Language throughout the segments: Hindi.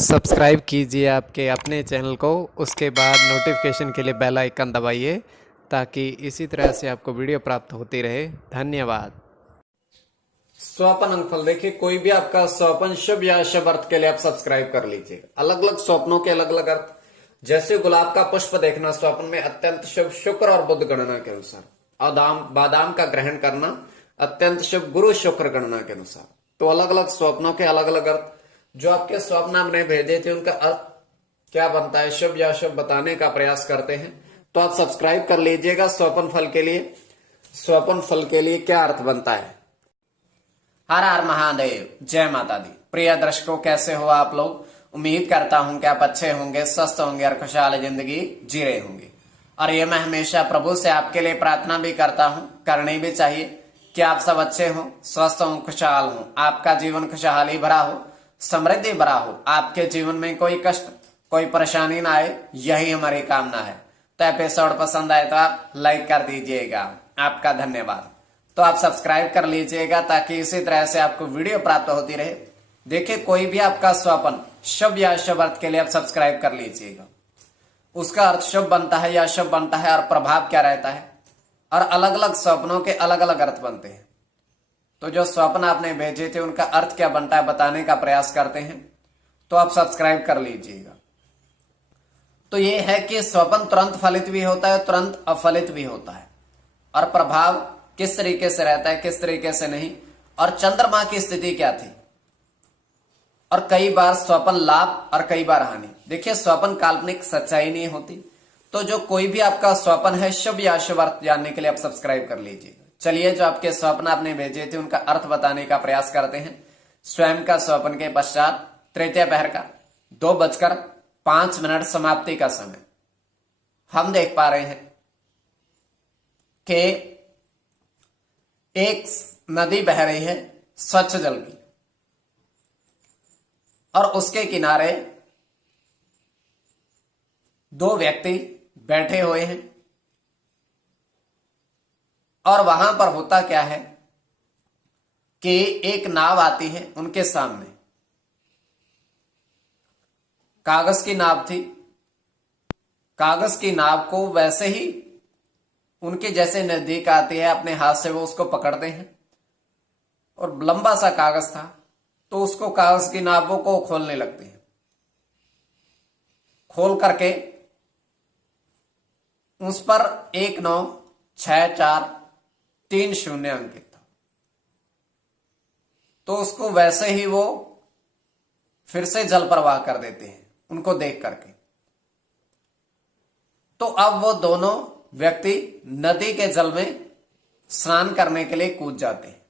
सब्सक्राइब कीजिए आपके अपने चैनल को, उसके बाद नोटिफिकेशन के लिए बेल आइकन दबाइए ताकि इसी तरह से आपको वीडियो प्राप्त होती रहे। धन्यवाद। स्वपन अंकफल देखिए, कोई भी आपका स्वपन शुभ या अशुभ अर्थ के लिए आप सब्सक्राइब कर लीजिए। अलग अलग स्वप्नों के अलग अलग अर्थ, जैसे गुलाब का पुष्प देखना स्वप्न में अत्यंत शुभ, शुक्र और बुध गणना के अनुसार। बादाम का ग्रहण करना अत्यंत शुभ, गुरु शुक्र गणना के अनुसार। तो अलग अलग स्वप्नों के अलग अलग अर्थ, जो आपके स्वप्न हमने भेजे थे उनका अर्थ क्या बनता है, शुभ या अशुभ बताने का प्रयास करते हैं। तो आप सब्सक्राइब कर लीजिएगा। स्वपन फल के लिए, स्वपन फल के लिए क्या अर्थ बनता है। हर हर महादेव, जय माता दी। प्रिय दर्शकों, कैसे हो आप लोग? उम्मीद करता हूं कि आप अच्छे होंगे, स्वस्थ होंगे और खुशहाल जिंदगी जी रहे होंगे। और ये मैं हमेशा प्रभु से आपके लिए प्रार्थना भी करता हूं, करनी भी चाहिए, कि आप सब अच्छे हो, स्वस्थ हो, खुशहाल हो, आपका जीवन खुशहाली भरा हो, समृद्धि भरा हो, आपके जीवन में कोई कष्ट, कोई परेशानी ना आए, यही हमारी कामना है। तो एपिसोड पसंद आए तो आप लाइक कर दीजिएगा, आपका धन्यवाद। तो आप सब्सक्राइब कर लीजिएगा ताकि इसी तरह से आपको वीडियो प्राप्त होती रहे। देखिए, कोई भी आपका स्वप्न शुभ या अशुभ अर्थ के लिए आप सब्सक्राइब कर लीजिएगा। उसका अर्थ शुभ बनता है या अशुभ बनता है और प्रभाव क्या रहता है, और अलग अलग स्वप्नों के अलग अलग अर्थ बनते हैं। तो जो स्वप्न आपने भेजे थे उनका अर्थ क्या बनता है बताने का प्रयास करते हैं। तो आप सब्सक्राइब कर लीजिएगा। तो ये है कि स्वप्न तुरंत फलित भी होता है, तुरंत अफलित भी होता है, और प्रभाव किस तरीके से रहता है, किस तरीके से नहीं, और चंद्रमा की स्थिति क्या थी, और कई बार स्वप्न लाभ और कई बार हानि। देखिए, स्वप्न काल्पनिक सच्चाई नहीं होती। तो जो कोई भी आपका स्वप्न है शुभ या अशुभ अर्थ जानने के लिए आप सब्सक्राइब कर लीजिए। चलिए, जो आपके स्वप्न आपने भेजे थे उनका अर्थ बताने का प्रयास करते हैं। स्वयं का स्वप्न के पश्चात तृतीय पहर का 2:05 समाप्ति का समय हम देख पा रहे हैं कि एक नदी बह रही है स्वच्छ जल की, और उसके किनारे दो व्यक्ति बैठे हुए हैं। और वहां पर होता क्या है कि एक नाव आती है उनके सामने, कागज की नाव थी। कागज की नाव को वैसे ही उनके जैसे नजदीक आती है, अपने हाथ से वो उसको पकड़ते हैं, और लंबा सा कागज था, तो उसको कागज की नावों को खोलने लगते हैं। खोल करके उस पर 196430 अंकित था। तो उसको वैसे ही वो फिर से जल प्रवाह कर देते हैं उनको देख करके। तो अब वो दोनों व्यक्ति नदी के जल में स्नान करने के लिए कूद जाते हैं।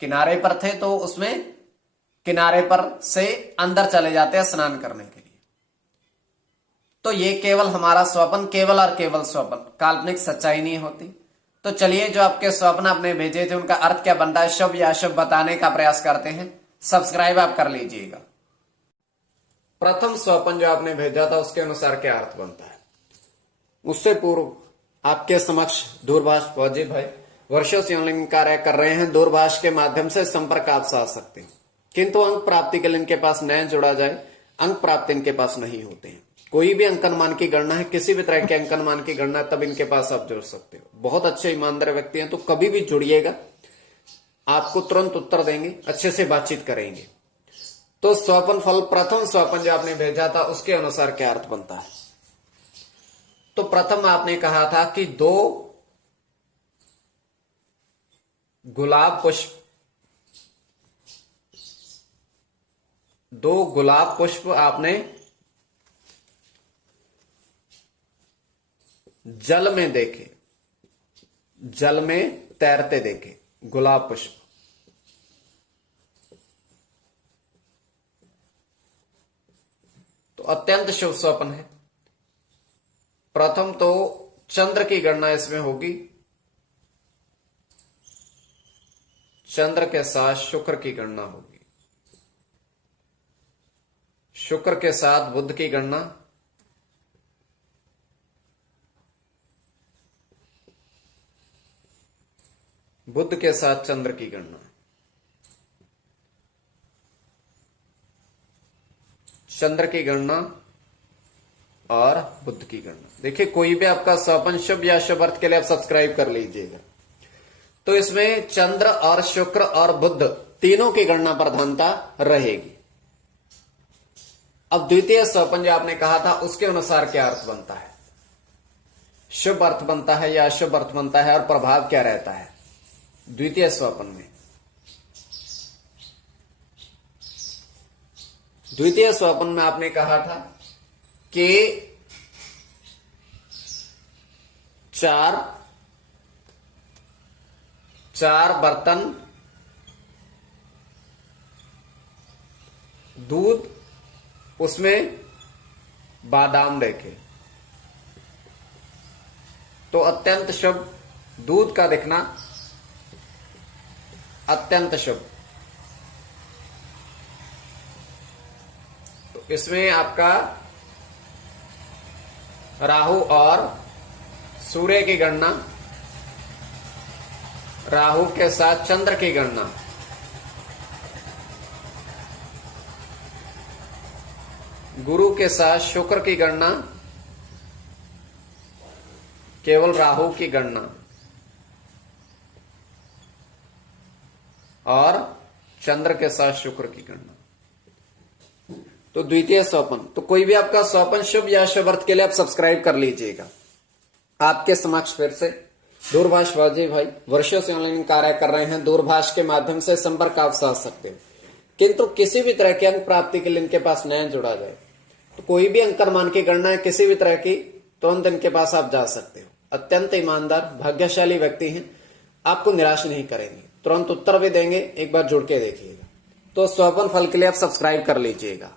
किनारे पर थे तो उसमें किनारे पर से अंदर चले जाते हैं स्नान करने के लिए। तो ये केवल हमारा स्वप्न, केवल और केवल स्वप्न, काल्पनिक सच्चाई नहीं होती। तो चलिए, जो आपके स्वप्न आपने भेजे थे उनका अर्थ क्या बनता है, शुभ या अशुभ बताने का प्रयास करते हैं। सब्सक्राइब आप कर लीजिएगा। प्रथम स्वप्न जो आपने भेजा था उसके अनुसार क्या अर्थ बनता है। उससे पूर्व आपके समक्ष दूरभाष फौजी भाई वर्षों से ऑनलाइन कार्य कर रहे हैं। दूरभाष के माध्यम से संपर्क आप साध सकते हैं, किंतु अंक प्राप्ति के लिए इनके पास नया जोड़ा जाए, अंक प्राप्ति इनके पास नहीं होते हैं। कोई भी अंकनमान की गणना है, किसी भी तरह के अंकनमान की गणना, तब इनके पास आप जोड़ सकते हो। बहुत अच्छे ईमानदार व्यक्ति हैं, तो कभी भी जुड़िएगा, आपको तुरंत उत्तर देंगे, अच्छे से बातचीत करेंगे। तो स्वप्न फल, प्रथम स्वप्न जो आपने भेजा था उसके अनुसार क्या अर्थ बनता है। तो प्रथम आपने कहा था कि दो गुलाब पुष्प आपने जल में देखे, जल में तैरते देखे, गुलाब पुष्प। तो अत्यंत शुभ स्वप्न है। प्रथम तो चंद्र की गणना इसमें होगी, चंद्र के साथ शुक्र की गणना होगी, शुक्र के साथ बुध की गणना, बुध के साथ चंद्र की गणना। चंद्र की गणना और बुध की गणना। देखिए कोई भी आपका स्वपन शुभ या शुभ अर्थ के लिए आप सब्सक्राइब कर लीजिएगा। तो इसमें चंद्र और शुक्र और बुध तीनों की गणना प्रधानता रहेगी। अब द्वितीय स्वपन जो आपने कहा था उसके अनुसार क्या अर्थ बनता है, शुभ अर्थ बनता है या अशुभ अर्थ बनता है और प्रभाव क्या रहता है द्वितीय स्वपन में। द्वितीय स्वपन में आपने कहा था कि चार बर्तन दूध, उसमें बादाम देखे, तो अत्यंत शुभ, दूध का दिखना अत्यंत शुभ। तो इसमें आपका राहु और सूर्य की गणना, राहु के साथ चंद्र की गणना, गुरु के साथ शुक्र की गणना, केवल राहु की गणना और चंद्र के साथ शुक्र की गणना। तो द्वितीय स्वपन, तो कोई भी आपका स्वपन शुभ या शुभ अर्थ के लिए आप सब्सक्राइब कर लीजिएगा। आपके समक्ष फिर से दूरभाषवाजी भाई वर्षों से ऑनलाइन कार्य कर रहे हैं, दूरभाष के माध्यम से संपर्क आप साध सकते हो, किंतु किसी भी तरह की अंक प्राप्ति के लिए इनके पास नया जुड़ा जाए तो कोई भी अंकर मान की गणना है किसी भी तरह की, तुरंत इनके पास आप जा सकते हो। अत्यंत ईमानदार भाग्यशाली व्यक्ति हैं, आपको निराश नहीं करेंगे, तुरंत उत्तर भी देंगे, एक बार जुड़ के देखिएगा। तो स्वपन फल के लिए आप सब्सक्राइब कर लीजिएगा।